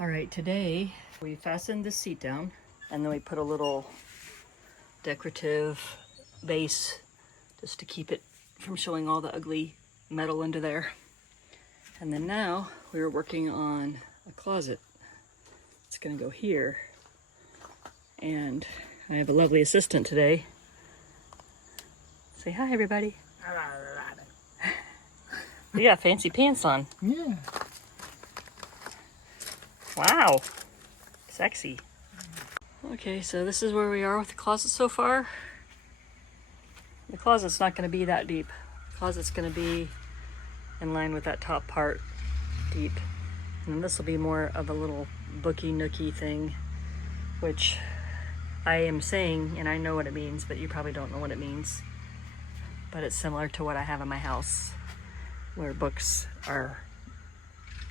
All right, today we fastened this seat down and then we put a little decorative base just to keep it from showing all the ugly metal into there. And then now we were working on a closet. It's gonna go here. And I have a lovely assistant today. Say hi, everybody. You got fancy pants on. Yeah. Wow, sexy. Okay, so this is where we are with the closet so far. The closet's not gonna be that deep. The closet's gonna be in line with that top part deep. And then this will be more of a little booky nookie thing, which I am saying, and I know what it means, but you probably don't know what it means. But it's similar to what I have in my house, where books are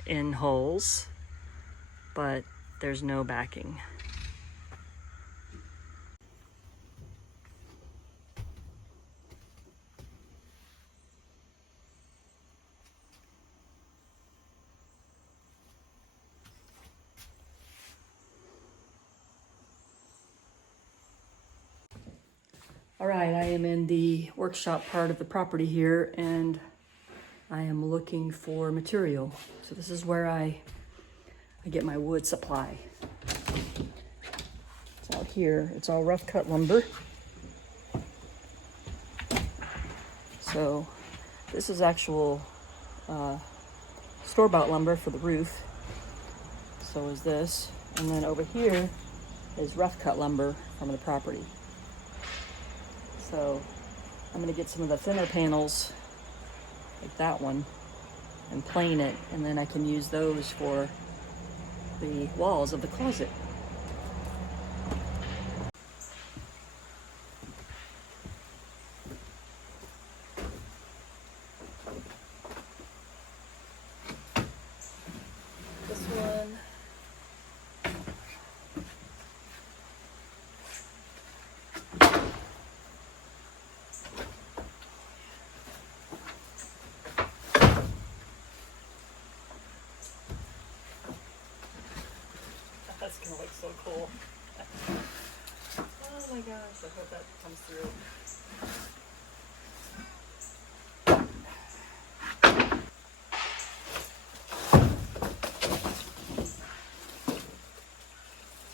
in holes, but there's no backing. All right, I am in the workshop part of the property here, and I am looking for material. So this is where I get my wood supply. It's out here. It's all rough cut lumber. So this is actual store-bought lumber for the roof. So is this. And then over here is rough cut lumber from the property. So I'm gonna get some of the thinner panels, like that one, and plane it, and then I can use those for the walls of the closet. This one. That's gonna look so cool. Oh my gosh, I hope that comes through.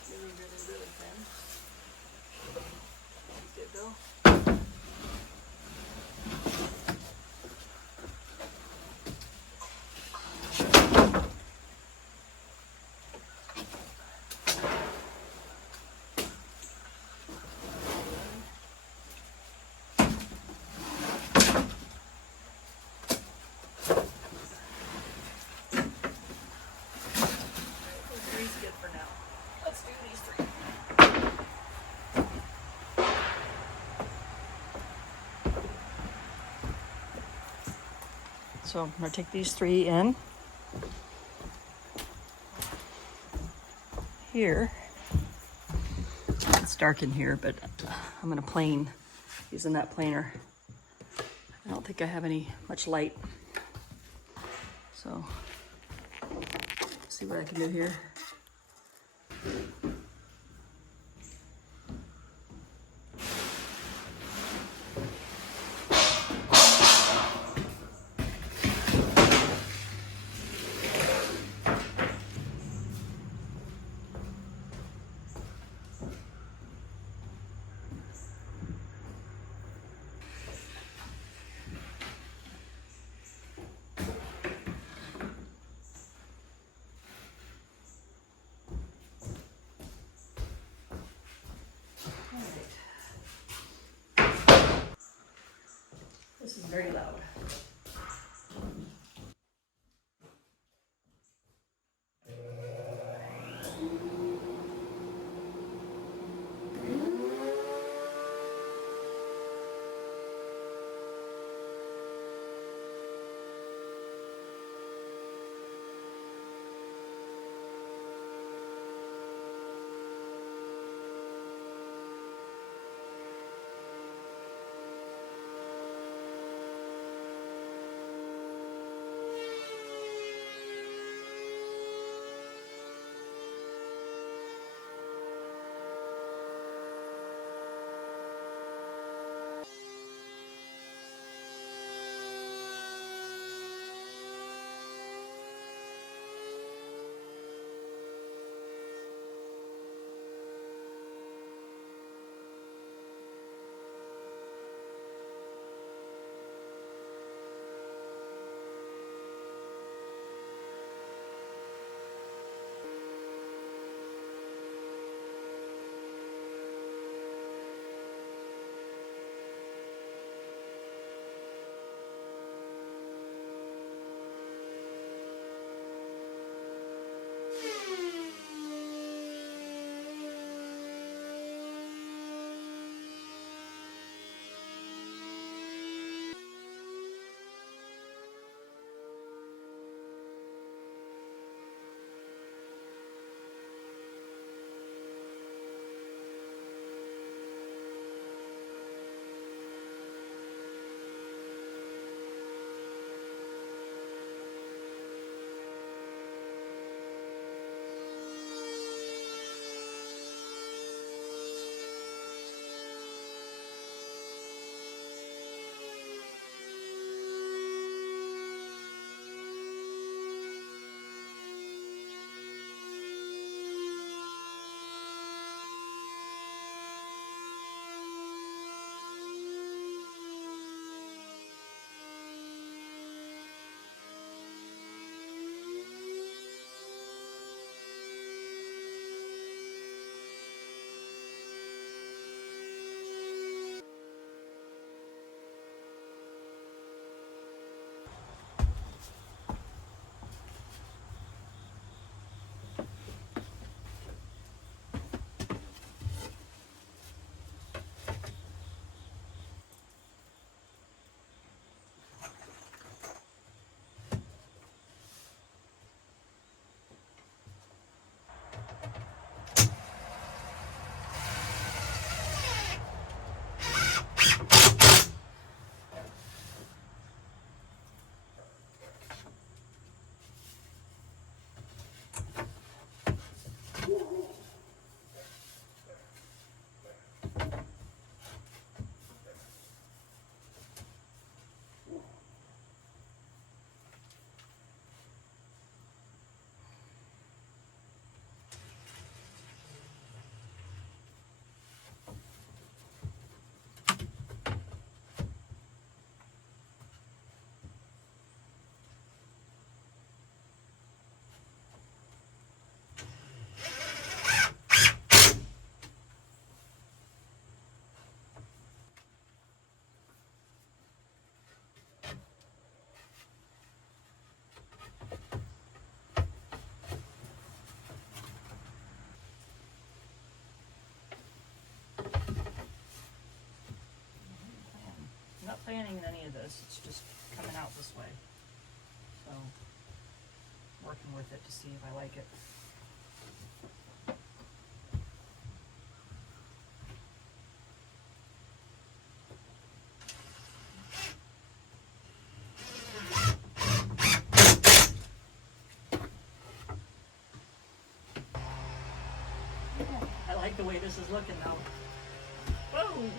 It's really, really, really thin. That's good though. Three's good for now. Let's do these three. So I'm gonna take these three in here. It's dark in here, but I'm gonna plane using that planer. I don't think I have much light. So see what I can do here. This is very loud. planning any of this. It's just coming out this way. So, working with it to see if I like it. I like the way this is looking now. Whoa!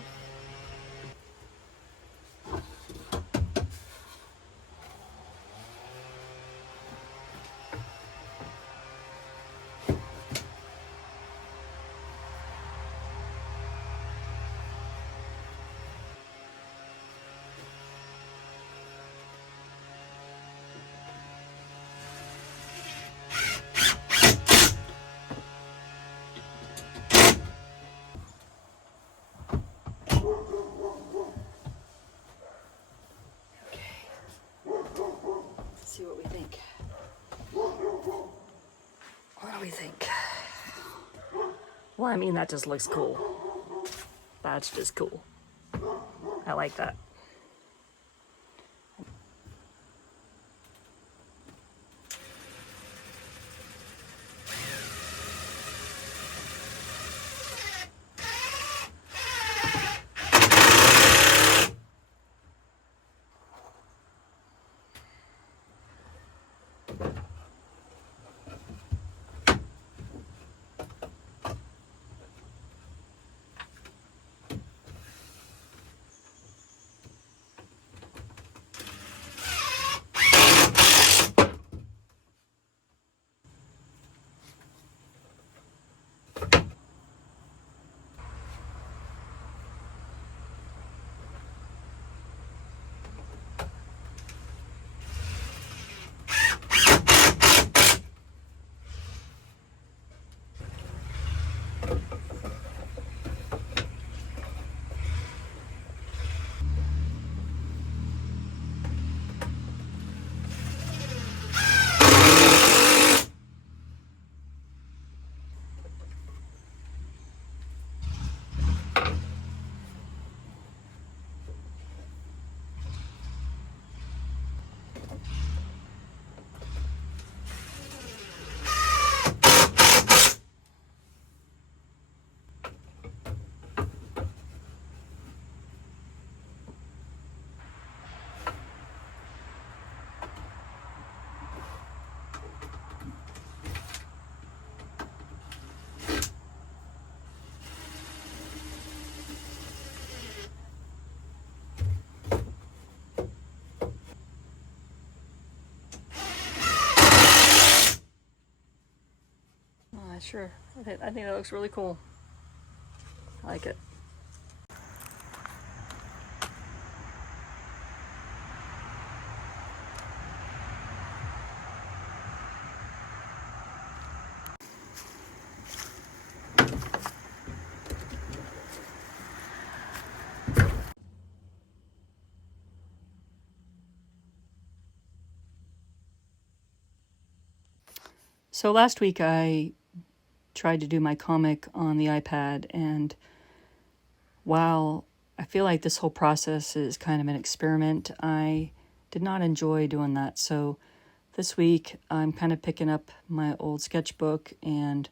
See what we think. What do we think? Well, I mean, that just looks cool. That's just cool. I like that. Sure. I think that looks really cool. I like it. So last week I tried to do my comic on the iPad, and while I feel like this whole process is kind of an experiment, I did not enjoy doing that. So this week I'm kind of picking up my old sketchbook and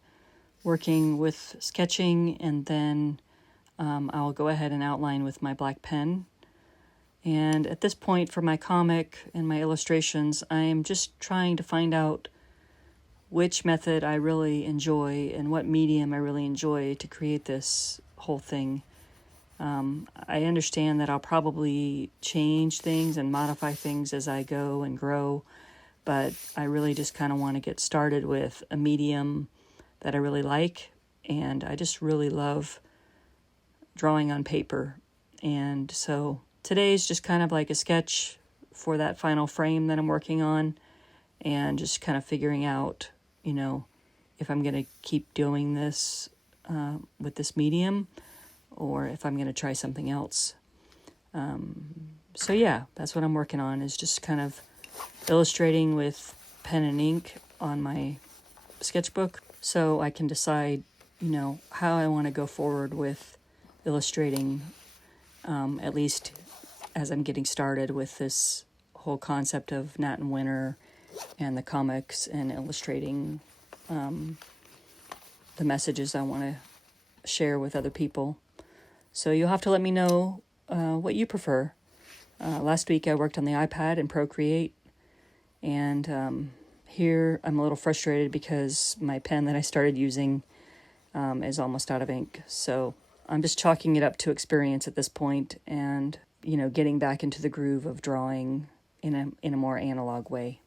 working with sketching, and then I'll go ahead and outline with my black pen. And at this point for my comic and my illustrations, I am just trying to find out which method I really enjoy and what medium I really enjoy to create this whole thing. I understand that I'll probably change things and modify things as I go and grow, but I really just kind of want to get started with a medium that I really like, and I just really love drawing on paper. And so today's just kind of like a sketch for that final frame that I'm working on, and just kind of figuring out, if I'm going to keep doing this with this medium, or if I'm going to try something else. So yeah, that's what I'm working on, is just kind of illustrating with pen and ink on my sketchbook, so I can decide, how I want to go forward with illustrating, at least as I'm getting started with this whole concept of Nat and Wynter and the comics and illustrating the messages I want to share with other people. So you'll have to let me know what you prefer. Last week I worked on the iPad in Procreate, and here I'm a little frustrated because my pen that I started using is almost out of ink. So I'm just chalking it up to experience at this point, and getting back into the groove of drawing in a more analog way.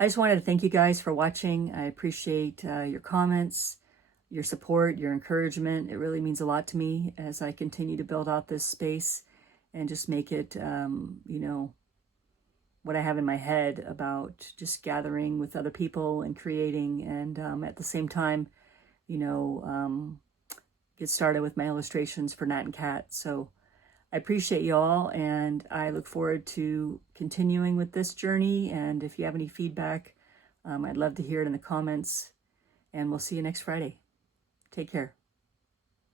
I just wanted to thank you guys for watching. I appreciate your comments, your support, your encouragement. It really means a lot to me as I continue to build out this space and just make it, you know, what I have in my head about just gathering with other people and creating, and at the same time, you know, get started with my illustrations for Nat and Cat. So I appreciate you all, and I look forward to continuing with this journey. And if you have any feedback, I'd love to hear it in the comments, and we'll see you next Friday. Take care.